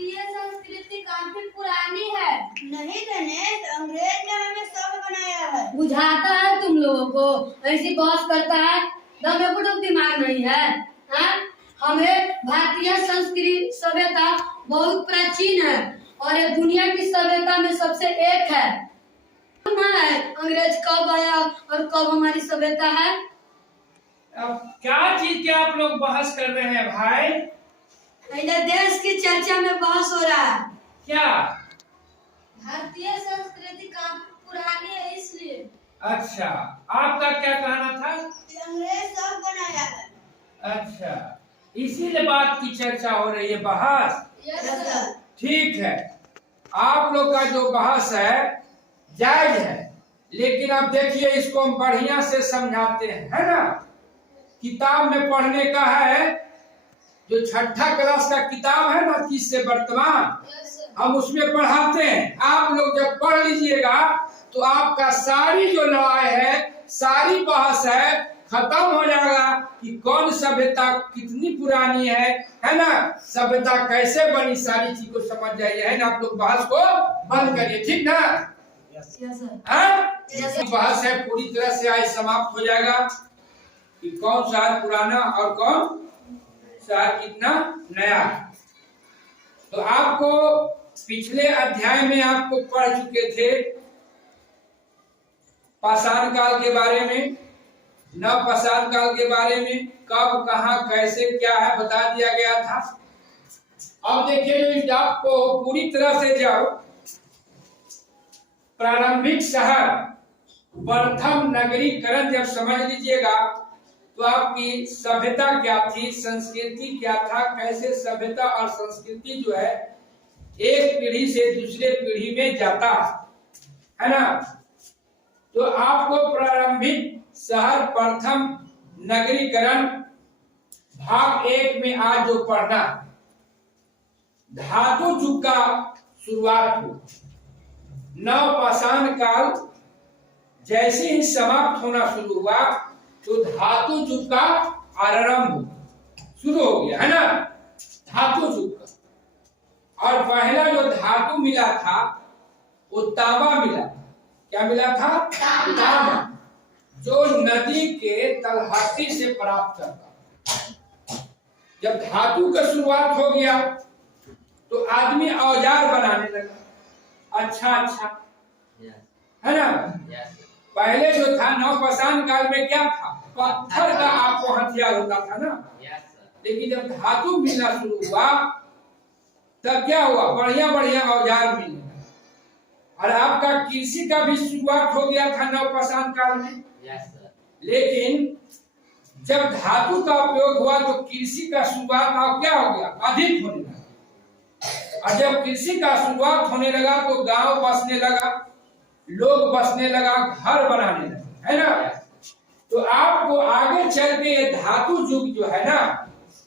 भारतीय संस्कृति काफी पुरानी है। नहीं गणेश, अंग्रेज ने हमें सब बनाया है। बुझाता है तुम लोगों को, ऐसी बहस करता है, दम में कुछ दिमाग नहीं है, हाँ? हमें भारतीय संस्कृति सभ्यता बहुत प्राचीन है और ये दुनिया की सभ्यता में सबसे एक है। अंग्रेज कब आया और कब हमारी सभ्यता है? अब क्या चीज के आप लोग बहस कर रहे हैं भाई? पहले देश की चर्चा में बहस हो रहा है। क्या? भारतीय संस्कृति काफी पुरानी है इसलिए। अच्छा, आपका क्या कहना था? अंग्रेज सब बनाया है। अच्छा, इसीलिए बात की चर्चा हो रही है, बहस। Yes sir. ठीक है, आप लोग का जो बहस है जायज है, लेकिन अब देखिए इसको हम बढ़िया से समझाते हैं, है ना? किताब में पढ़ने का है, जो छठा क्लास का किताब है ना 30 से वर्तमान, हम उसमें पढ़ाते हैं। आप लोग जब पढ़ लीजिएगा तो आपका सारी जो लड़ाई है, सारी बहस है, खत्म हो जाएगा कि कौन सभ्यता कितनी पुरानी है ना? सभ्यता कैसे बनी, सारी चीज को समझ जाइए, है ना? आप लोग बहस को बंद करिए, ठीक ना? Yes sir. हाँ? बहस है पूरी तरह से आज समाप्त हो जाएगा कि कौन सा है पुराना और कौन सा कितना नया है। तो आपको पिछले अध्याय में आपको पढ़ चुके थे पाषाण काल के बारे में, नव पाषाण काल के बारे में, कब कहां कैसे क्या है बता दिया गया था। अब देखिए आपको पूरी तरह से जाओ, प्रारंभिक शहर प्रथम नगरीकरण जब समझ लीजिएगा तो आपकी सभ्यता क्या थी, संस्कृति क्या था, कैसे सभ्यता और संस्कृति जो है एक पीढ़ी से दूसरे पीढ़ी में जाता है ना? तो आपको प्रारंभिक शहर प्रथम नगरीकरण भाग 1 में आज जो पढ़ना, धातु युग का शुरुआत हो, नव पाषाण काल जैसे ही समाप्त होना शुरू हुआ तो धातु युग का आरंभ शुरू हो गया, है ना? धातु युग का, और पहला जो धातु मिला था वो तांबा मिला था। क्या मिला था? तांबा, जो नदी के तलहटी से प्राप्त करता। जब धातु का शुरुआत हो गया तो आदमी औजार बनाने लगा, अच्छा है ना? पहले जो था नवपाषाण काल में क्या था, पत्थर का आपको हथियार होता था ना, लेकिन जब धातु मिलना शुरू हुआ तब क्या हुआ, बढ़िया बढ़िया औजार मिलने लगे। और आपका कृषि का भी शुरुआत हो गया था नवपाषाण काल में, लेकिन जब धातु का उपयोग हुआ तो कृषि का शुरुआत अब क्या हो गया, अधिक होने लगा। और जब कृषि का शुरुआत होने लगा तो गांव बसने लगा, लोग बसने लगा, घर बनाने लगे, है ना? तो आपको आगे चल के ये धातु युग जो है ना,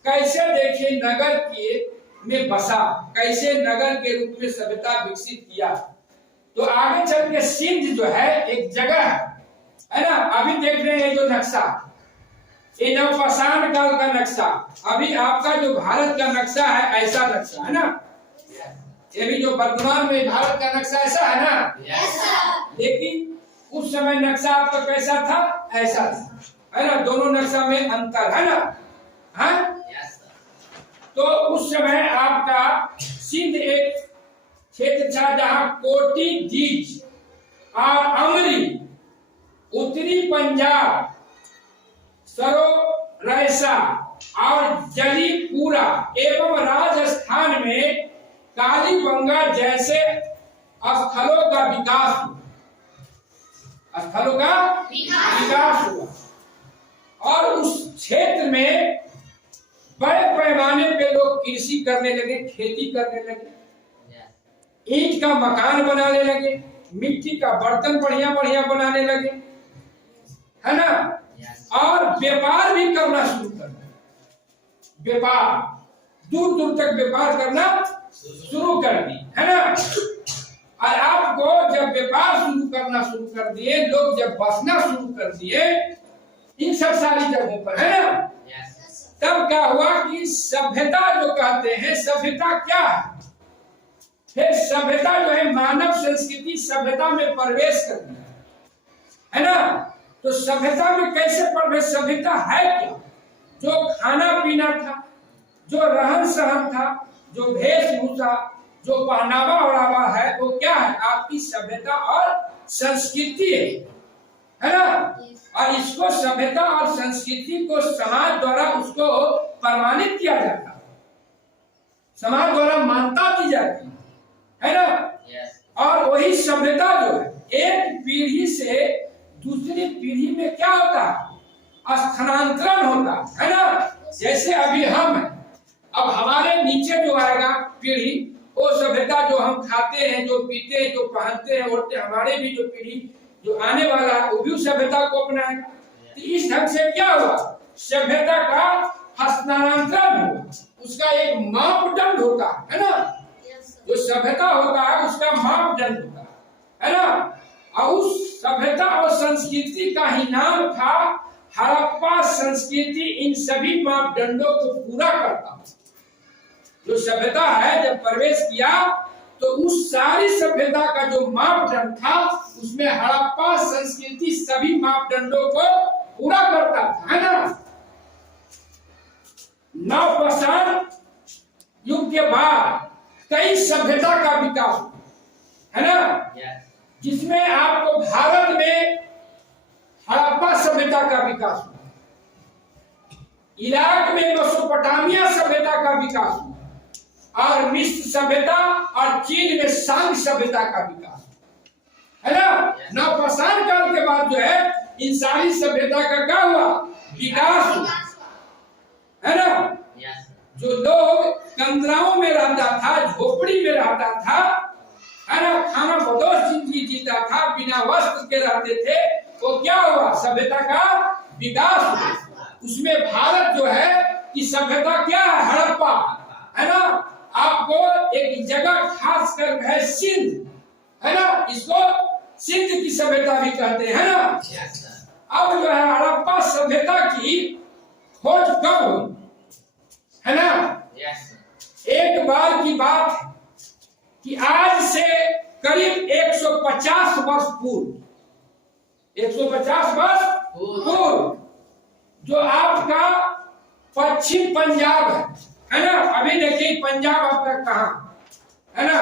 कैसे देखिए नगर के में बसा, कैसे नगर के रूप में सभ्यता विकसित किया। तो आगे चल के सिंध जो है एक जगह है ना, अभी देख रहे हैं जो नक्शा, ये नवपाषाण काल का नक्शा, अभी आपका जो भारत का नक्शा है ऐसा नक्शा है ना, ये भी जो वर्तमान में भारत का नक्शा ऐसा है ना? लेकिन उस समय नक्शा आपका कैसा था, ऐसा था, है ना? दोनों नक्शा में अंतर है ना? हाँ? तो उस समय आपका सिंध एक क्षेत्र था जहां कोटी दीज और अमरी, उत्तरी पंजाब, सरो रैसा और जलीपुरा एवं राजस्थान में कालीबंगा जैसे स्थलों का विकास हुआ, स्थलों का विकास हुआ। और उस क्षेत्र में बड़े पैमाने पे लोग कृषि करने लगे, खेती करने लगे, ईंट का मकान बनाने लगे, मिट्टी का बर्तन बढ़िया बढ़िया बनाने लगे, है ना? और व्यापार भी करना शुरू कर दिया, व्यापार दूर दूर तक व्यापार करना शुरू कर दी, है ना? और आपको जब व्यापार शुरू करना शुरू कर दिए, लोग जब बसना शुरू कर दिए इन सब सारी जगहों पर, है ना? तब क्या हुआ कि सभ्यता जो कहते हैं, सभ्यता क्या है? फिर सभ्यता जो है मानव संस्कृति सभ्यता में प्रवेश कर दिया है ना। तो सभ्यता में कैसे प्रवेश, सभ्यता है क्या? जो खाना पीना था, जो रहन सहन था, जो वेशभूषा, जो पहनावा ओढ़ावा है, वो क्या है? आपकी सभ्यता और संस्कृति है ना। और इसको सभ्यता और संस्कृति को समाज द्वारा उसको प्रमाणित किया जाता है, समाज द्वारा मान्यता दी जाती है ना। और वही सभ्यता जो है एक पीढ़ी से दूसरी पीढ़ी में क्या होता है? स्थानांतरण होता है ना। जैसे अभी हम हैं, अब हमारे नीचे जो आएगा पीढ़ी, वो सभ्यता जो हम खाते हैं, जो पीते हैं, जो पहनते हैं, ओढ़ते, हमारे भी जो पीढ़ी जो आने वाला है वो भी सभ्यता को अपनाएगा। तो इस ढंग से क्या हुआ? सभ्यता का हस्तांतरण हुआ। उसका एक मापदंड होता है ना। जो सभ्यता होता है उसका मापदंड होता है ना। और उस सभ्यता और संस्कृति का ही नाम था हड़प्पा संस्कृति। इन सभी मापदंडों को पूरा करता जो सभ्यता है जब प्रवेश किया तो उस सारी सभ्यता का जो मापदंड था उसमें हड़प्पा संस्कृति सभी मापदंडों को पूरा करता था, है ना। नवपाषाण युग के बाद कई सभ्यता का विकास है ना, जिसमें आपको भारत में हड़प्पा सभ्यता का विकास हुआ, इराक में मेसोपोटामिया सभ्यता का विकास हुआ, और मिस्र सभ्यता और चीन में सांग सभ्यता का विकास है ना। नवपाषाण काल के बाद जो है इन सारी सभ्यता का क्या हुआ? विकास हुआ, है ना। जो लोग कंदराओं में रहता था, झोपड़ी में रहता था, है ना, खाना बदोश जिंदगी जीता था, बिना वस्त्र के रहते थे, वो क्या हुआ? सभ्यता का विकास हुआ। उसमें भारत जो है कि सभ्यता क्या है? हड़प्पा, है ना। आपको एक जगह खास कर है सिंध, है ना, इसको सिंध की सभ्यता भी कहते हैं ना। अब जो है हड़प्पा सभ्यता की खोज कब हुई, है ना। एक बार की बात है कि आज से करीब 150 वर्ष पूर्व, 150 वर्ष पूर्व जो आपका पश्चिम पंजाब है ना। अभी देखिए पंजाब आपका कहाँ है ना,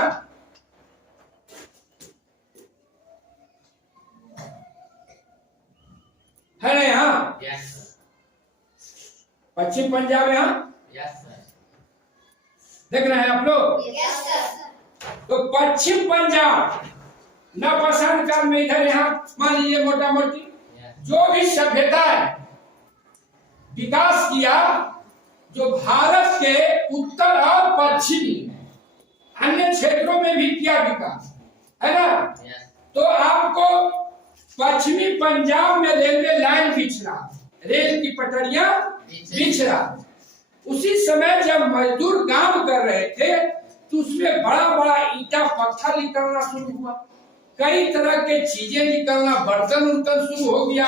है ना, यहाँ पश्चिम पंजाब यहाँ देख रहे हैं आप लोग। तो पश्चिम पंजाब नवपाषाण काल में इधर यहाँ मान लीजिए मोटा मोटी जो भी सभ्यता है विकास किया, जो भारत के उत्तर और पश्चिमी अन्य क्षेत्रों में भी किया विकास, है ना। तो आपको पश्चिमी पंजाब में रेलवे लाइन बिछ रहा, रेल की पटरियां बिछ रहा। उसी समय जब मजदूर काम कर रहे थे तो उसमें बड़ा बड़ा ईंटा पत्थर निकलना शुरू हुआ, कई तरह के चीजें निकलना, बर्तन उर्तन शुरू हो गया,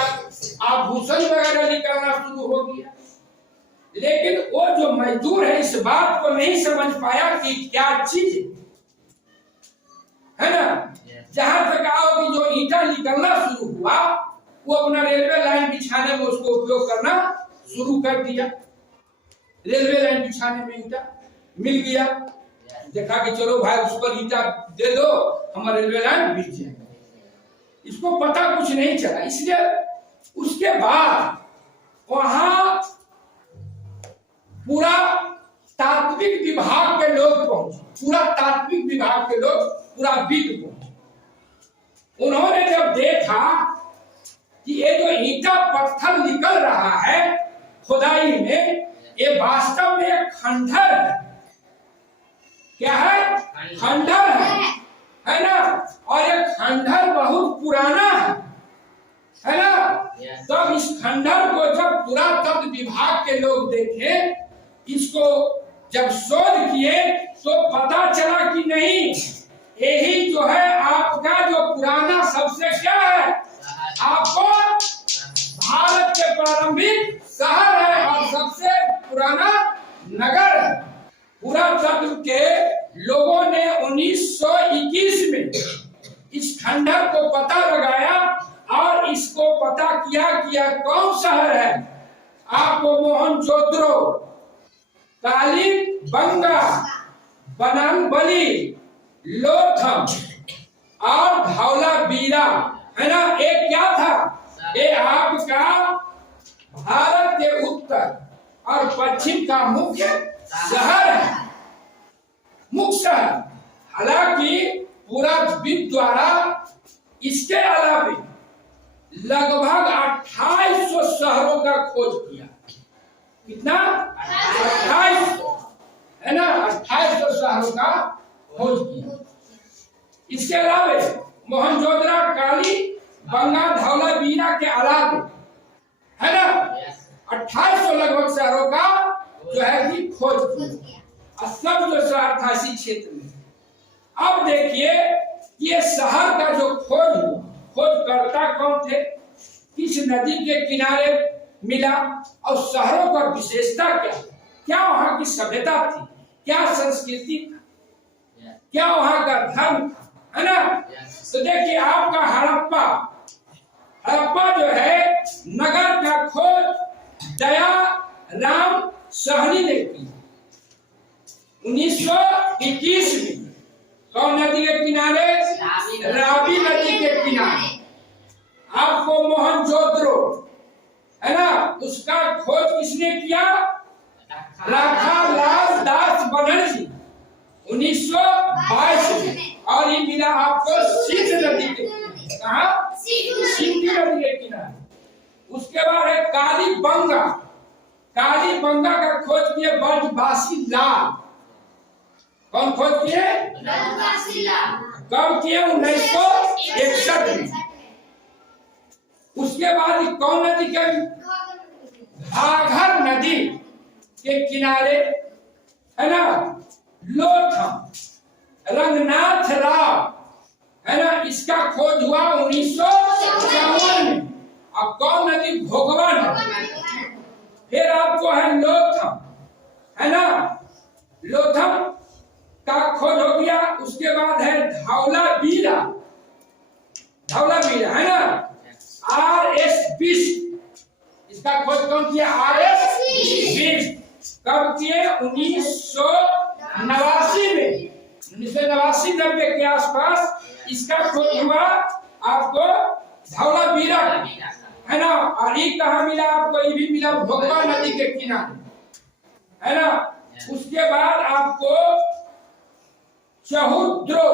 आभूषण वगैरह निकलना शुरू हो गया। लेकिन वो जो मजदूर है इस बात को नहीं समझ पाया कि क्या चीज है ना। जहां तक आओ कि जो ईंटा निकलना शुरू हुआ वो अपना रेलवे लाइन बिछाने में उसको उपयोग करना शुरू कर दिया। रेलवे लाइन बिछाने में ईंटा मिल गया, देखा कि चलो भाई उस पर ईंटा दे दो, हमारा रेलवे लाइन बिछ जाएगा। इसको पता कुछ नहीं चला, इसलिए उसके बाद वहां पूरा तात्विक विभाग के लोग पहुंचे, पूरा तात्विक विभाग के लोग, पूरा विद पहुंचे। उन्होंने जब देखा कि ये जो ईंटा पत्थर निकल रहा है खुदाई में, ये वास्तव में एक खंडहर है। क्या है? खंडहर है ना। और ये खंडहर बहुत पुराना है ना। तब इस खंडहर को जब पुरातत्व विभाग के लोग देखे, इसको जब शोध किए तो पता चला कि नहीं, यही जो है आपका जो पुराना सबसे क्या है, आपको भारत के प्रारंभिक शहर है और सबसे पुराना नगर है। पुरातत्व के लोगों ने 1900 खंडहर को पता लगाया और इसको पता किया कि यह कौन शहर है। आपको मोहनजोदड़ो, कालीबंगा, बनानबली, लोथम और धौलावीरा है ना, एक क्या था, ये आपका भारत के उत्तर और पश्चिम का मुख्य शहर है, मुख्य शहर। हालांकि पूरा विश्व द्वारा इसके अलावा लगभग 2800 शहरों का खोज किया। कितना? 2800 है ना, 2800 शहरों का खोज किया। इसके अलावा मोहनजोदड़ो, कालीबंगा, धौलावीरा के अलावा है ना 2800 लगभग शहरों का जो है कि खोज किया। सब जो शहर था इसी क्षेत्र में। अब देखिए ये शहर का जो खोज हुआ, खोजकर्ता कौन थे, किस नदी के किनारे मिला और शहरों का विशेषता क्या वहां की सभ्यता थी, क्या संस्कृति था, क्या वहां का धर्म था, है ना। तो देखिए आपका हड़प्पा जो है नगर का खोज दया राम साहनी ने की 1921 में। कौन नदी के किनारे? रावी नदी के किनारे। आपको मोहनजोदड़ो है ना, उसका खोज किसने किया? राखालाल दास बनर्जी 1922 में। और ये मिला आपको सिंधु नदी के, कहा? सिंधु नदी के किनारे। उसके बाद है कालीबंगा। कालीबंगा का खोज किए ब्रजवासी लाल। कौन खोज किए? ब्रजवासी लाल। कब किए? 1961 में। उसके बाद कौन नदी के? घाघर नदी के किनारे है ना लोथम रंगनाथ राव है ना, इसका खोज हुआ 1954 में। अब कौन नदी? भोगवा नदी। फिर आपको है लोथम है ना, लोथम का खोज हो गया। उसके बाद है धौलावीरा है ना, RS 20। इसका खोज कौन किया? RS 20। कब किए? 1989 में। 1989-90 के आसपास इसका खोज हुआ आपको धौलावीरा है ना। और ये कहाँ मिला आपको? ये भी मिला भोगवा नदी के किनारे है ना। उसके बाद आपको चहुद्रो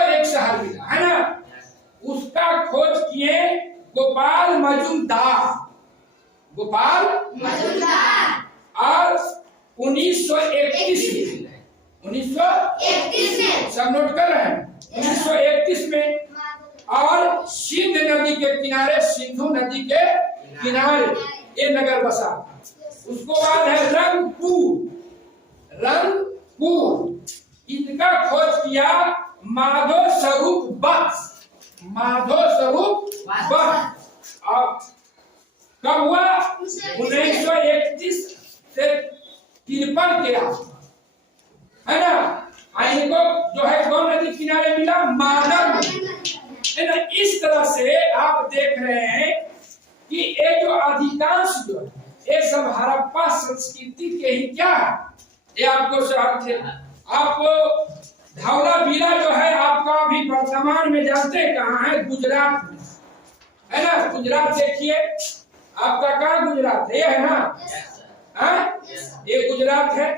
एक शहर मिला है ना, उसका खोज किए गोपाल मजूमदार और 1931 में सब नोट कर रहे हैं। 1931 में और सिंधु नदी के किनारे, सिंधु नदी के किनारे ये नगर बसा। उसको बाद है रंगपुर। इनका खोज किया माधो स्वरूप बख्श। अब कब हुआ? 1931 से 53 के आसपास है ना। इनको जो है कौन नदी किनारे मिला? माधव है ना। इस तरह से आप देख रहे हैं कि ये जो अधिकांश जो है ये सब हड़प्पा संस्कृति के ही क्या है, ये आपको शहर थे। आपको धौलावीरा जो है आपका अभी वर्तमान में जानते हैं कहाँ है? गुजरात में है ना। गुजरात देखिए आपका कहाँ गुजरात है? ये है ना, ये गुजरात है,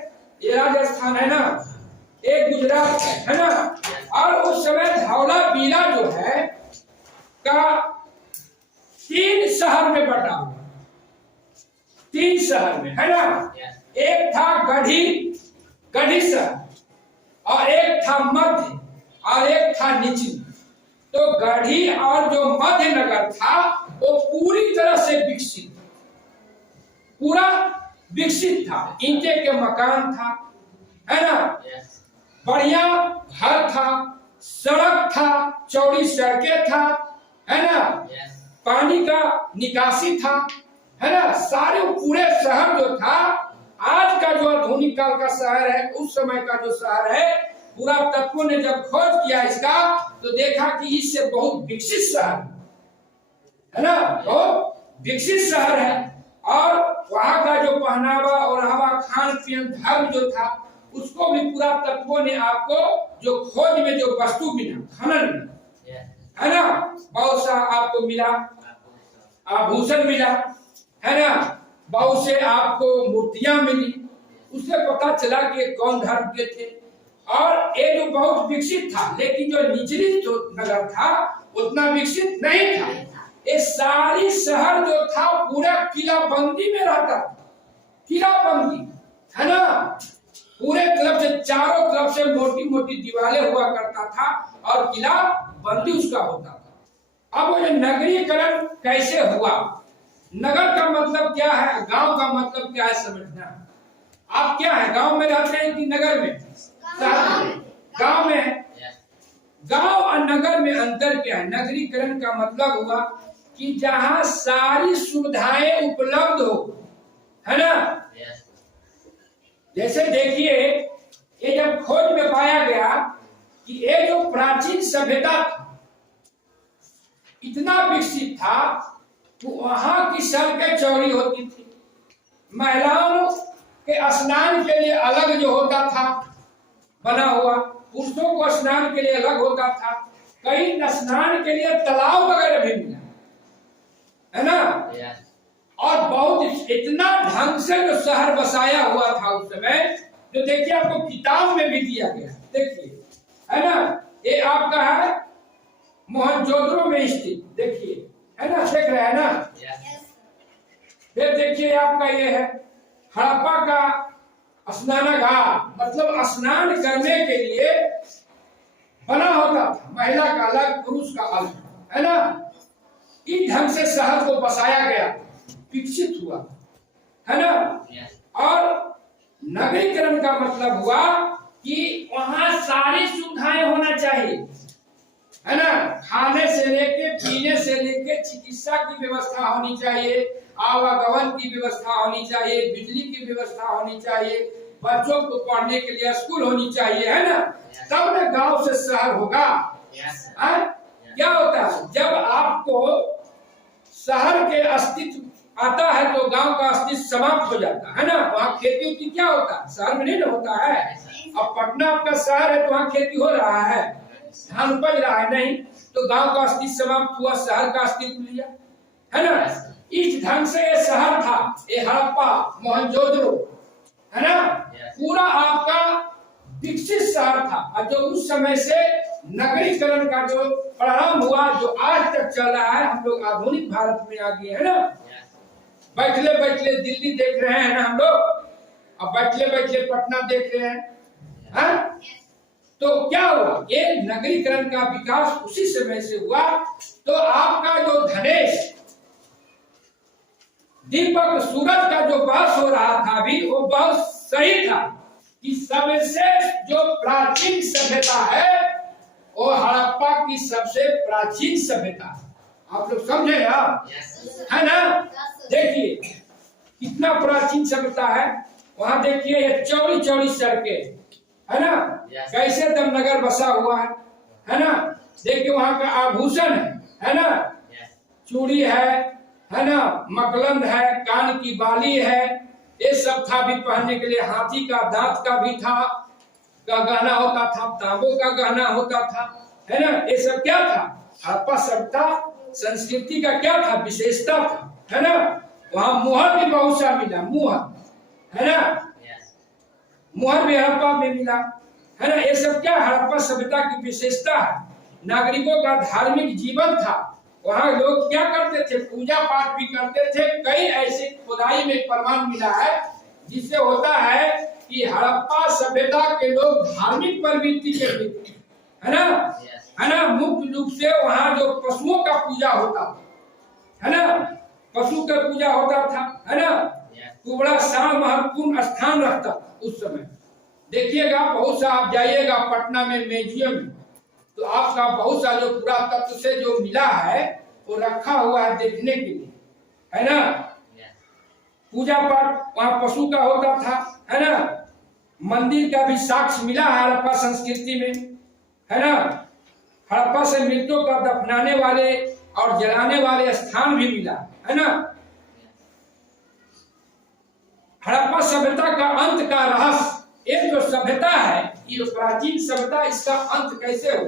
ये राजस्थान है ना, एक गुजरात है ना। और उस समय धौलावीरा जो है का 3 शहर में बटा हुआ, 3 शहर में है ना। एक था गढ़ी शहर और एक था मध्य और एक था निचली। तो गढ़ी और जो मध्य नगर था वो पूरी तरह से विकसित था। ईंटे के मकान था है ना, बढ़िया घर था, सड़क था, चौड़ी सड़कें था है ना, पानी का निकासी था है ना। सारे पूरे शहर जो था, आज का जो आधुनिक काल का शहर है, उस समय का जो शहर है पुरातत्वों ने जब खोज किया इसका तो देखा कि इससे बहुत विकसित शहर है ना, बहुत विकसित शहर है। और वहां का जो पहनावा और हवा, खान पीन, धर्म जो था उसको भी पुरातत्वों ने आपको जो खोज में जो वस्तु मिला, खनन में, है ना, बहुत सा आपको मिला, आभूषण मिला, है ना, बहुत से आपको मूर्तियां मिली, उससे पता चला कि कौन धर्म के थे। और ये जो बहुत विकसित था, लेकिन जो निचली जो नगर था उतना विकसित नहीं था। ये सारी शहर जो था पूरा किलाबंदी में रहता, किलाबंदी, है ना, पूरे तरफ से, चारों तरफ से मोटी मोटी दीवारें हुआ करता था और किला बंदी उसका होता था। अब वो नगरीकरण कैसे हुआ, नगर का मतलब क्या है, गांव का मतलब क्या है समझना। आप क्या है, गांव में रहते हैं कि नगर में? गांव में है। गांव और नगर में अंतर क्या है? नगरीकरण का मतलब हुआ कि जहां सारी सुविधाएं उपलब्ध हो, है ना। जैसे देखिए, ये जब खोज में पाया गया कि ये जो प्राचीन सभ्यता था इतना विकसित था तो वहां की सड़कें चौड़ी होती थी, महिलाओं के स्नान के लिए अलग जो होता था बना हुआ, पुरुषों को स्नान के लिए अलग होता था, कई स्नान के लिए तालाब वगैरह भी मिला, है ना। और बहुत इतना ढंग से जो शहर बसाया हुआ था उस समय, जो देखिए आपको किताब में भी दिया गया, देखिए, है ना। ये आपका है मोहनजोदड़ो में स्थित, देखिए, है ना, देख रहे हैं ना। फिर देखिए आपका ये है हड़प्पा का स्नानागार, मतलब स्नान करने के लिए बना होता था, महिला का अलग, पुरुष का अलग, है ना। इस ढंग से शहर को बसाया गया, विकसित हुआ, है ना। और नगरीकरण का मतलब हुआ कि वहां सारी सुविधाएं होना चाहिए, है ना, खाने से लेके, पीने से लेके, चिकित्सा की व्यवस्था होनी चाहिए, आवागमन की व्यवस्था होनी चाहिए, बिजली की व्यवस्था होनी चाहिए, बच्चों को पढ़ने के लिए स्कूल होनी चाहिए, है ना। तब ना गांव से शहर होगा। क्या होता है, जब आपको शहर के अस्तित्व आता है तो गांव का अस्तित्व समाप्त हो जाता है ना। वहाँ खेती उती क्या होता है, शहर में नहीं ना होता है। अब पटना आपका शहर है तो वहाँ खेती हो रहा है, धान उपज रहा है, नहीं तो गांव का अस्तित्व समाप्त हुआ, शहर का अस्तित्व लिया, है ना। इस ढंग से ये शहर था, ये हड़प्पा, मोहनजोदड़ो, है ना, पूरा आपका विकसित शहर था। और जो उस समय से नगरीकरण का जो प्रारंभ हुआ, जो आज तक चल रहा है, हम लोग आधुनिक भारत में आ गए, है ना। बैठले बैठले दिल्ली देख रहे हैं ना हम लोग, अब बैठले बैठले पटना देख रहे हैं, तो क्या हुआ, ये नगरीकरण का विकास उसी समय से हुआ। तो आपका जो धनेश, दीपक, सूरज का जो बात हो रहा था अभी, वो बहुत सही था कि सबसे जो प्राचीन सभ्यता है वो हड़प्पा की सबसे प्राचीन सभ्यता। आप लोग समझे ना, है ना। देखिए कितना प्राचीन सभ्यता है। वहां देखिए ये चौड़ी चौड़ी सड़कें, है ना, कैसे दमनगर बसा हुआ है ना। देखिए वहां का आभूषण है ना, चूड़ी है ना, मकलंद है, कान की बाली है, ये सब था भी पहनने के लिए। हाथी का दांत का भी था, का गहना होता था, तांबों का गहना होता था, है ना। ये सब क्या था, हड़प्पा सभ्यता संस्कृति का क्या था, विशेषता था, है ना। वहां मुहर भी बहुत सा मिला, मुहर, है ना, मुहर भी हड़प्पा में मिला, है ना। ये सब क्या हड़प्पा सभ्यता की विशेषता है। नागरिकों का धार्मिक जीवन था, वहां लोग क्या करते थे, पूजा पाठ भी करते थे। कई ऐसे खुदाई में प्रमाण मिला है जिससे होता है कि हड़प्पा सभ्यता के लोग धार्मिक प्रवृत्ति के थे, है ना। मुख्य रूप से वहां जो पशुओं का पूजा होता था, है ना, पशु का पूजा होता था, है ना। तो बड़ा सा महत्वपूर्ण स्थान रखता उस समय। देखिएगा बहुत सा, आप जाइएगा पटना में म्यूजियम में, तो आपका बहुत सा जो पुरातत्व से जो मिला है वो रखा हुआ है देखने के लिए, है ना। पूजा पाठ वहां पशु का होता था, है ना। मंदिर का भी साक्ष्य मिला है हड़प्पा संस्कृति में, है ना। हड़प्पा से मृतकों का दफनाने वाले और जलाने वाले स्थान भी मिला, है ना। हड़प्पा सभ्यता का अंत का रहस्य, एक जो सभ्यता है, ये प्राचीन सभ्यता, इसका अंत कैसे हो,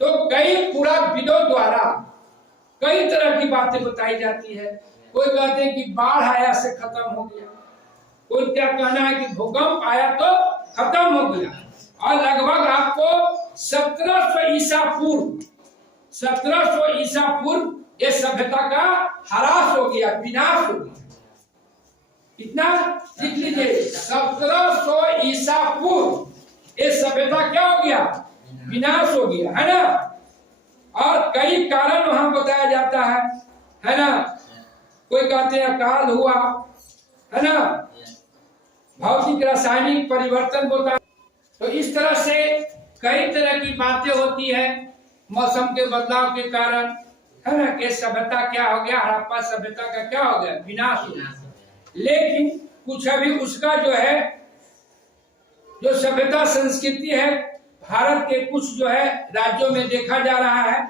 तो कई पुराविदों द्वारा कई तरह की बातें बताई जाती है। कोई कहते हैं कि बाढ़ आया से खत्म हो गया, कोई क्या कहना है कि भूकंप आया तो खत्म हो गया, और लगभग आपको 1700 ईसा पूर्व ये सभ्यता का ह्रास हो गया, विनाश हो गया। कितना लिख लीजिए, 1700 ईसा पूर्व ये सभ्यता क्या हो गया, विनाश हो गया, है ना। और कई कारण वहां बताया जाता है ना। कोई कहते हैं अकाल हुआ, है ना, भौतिक रासायनिक परिवर्तन होता है। तो इस तरह से कई तरह की बातें होती है मौसम के बदलाव के कारण, है ना, कि सभ्यता क्या हो गया, हड़प्पा सभ्यता का क्या हो गया, विनाश हो गया। लेकिन कुछ अभी उसका जो है, जो सभ्यता संस्कृति है, भारत के कुछ जो है राज्यों में देखा जा रहा है।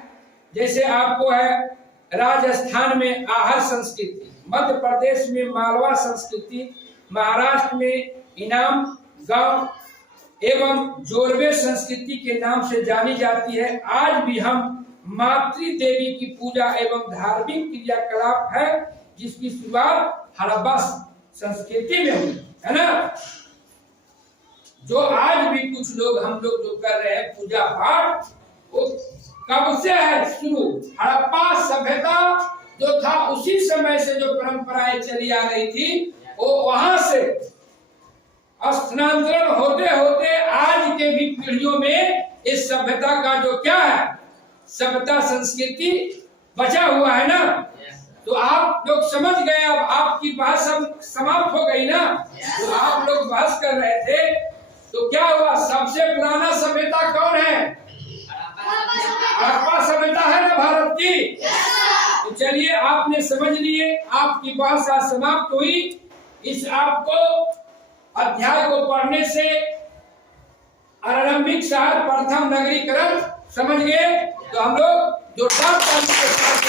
जैसे आपको है राजस्थान में आहर संस्कृति, मध्य प्रदेश में मालवा संस्कृति, महाराष्ट्र में इनाम गांव एवं जोरवे संस्कृति के नाम से जानी जाती है। आज भी हम मातृ देवी की पूजा एवं धार्मिक क्रियाकलाप है जिसकी शुरुआत हड़प्पा संस्कृति में हुई, है ना। जो आज भी कुछ लोग, हम लोग जो कर रहे हैं पूजा पाठ, वो कब से है शुरू, हड़प्पा सभ्यता जो था उसी समय से जो परंपराएं चली आ रही थी, वो वहां से स्थानांतरण होते होते आज के भी पीढ़ियों में इस सभ्यता का जो क्या है, सभ्यता संस्कृति बचा हुआ है ना। तो आप लोग समझ गए, अब आपकी बात सब समाप्त हो गई ना। तो आप लोग बहस कर रहे थे, तो क्या हुआ, सबसे पुराना सभ्यता कौन है, हड़प्पा सभ्यता है ना भारत की। तो चलिए, आपने समझ लिए, आपकी बात आज समाप्त हुई। इस आपको अध्याय को पढ़ने से आरंभिक शहर प्रथम नगरीकरण समझ गए। तो हम लोग जोरदार ताली के साथ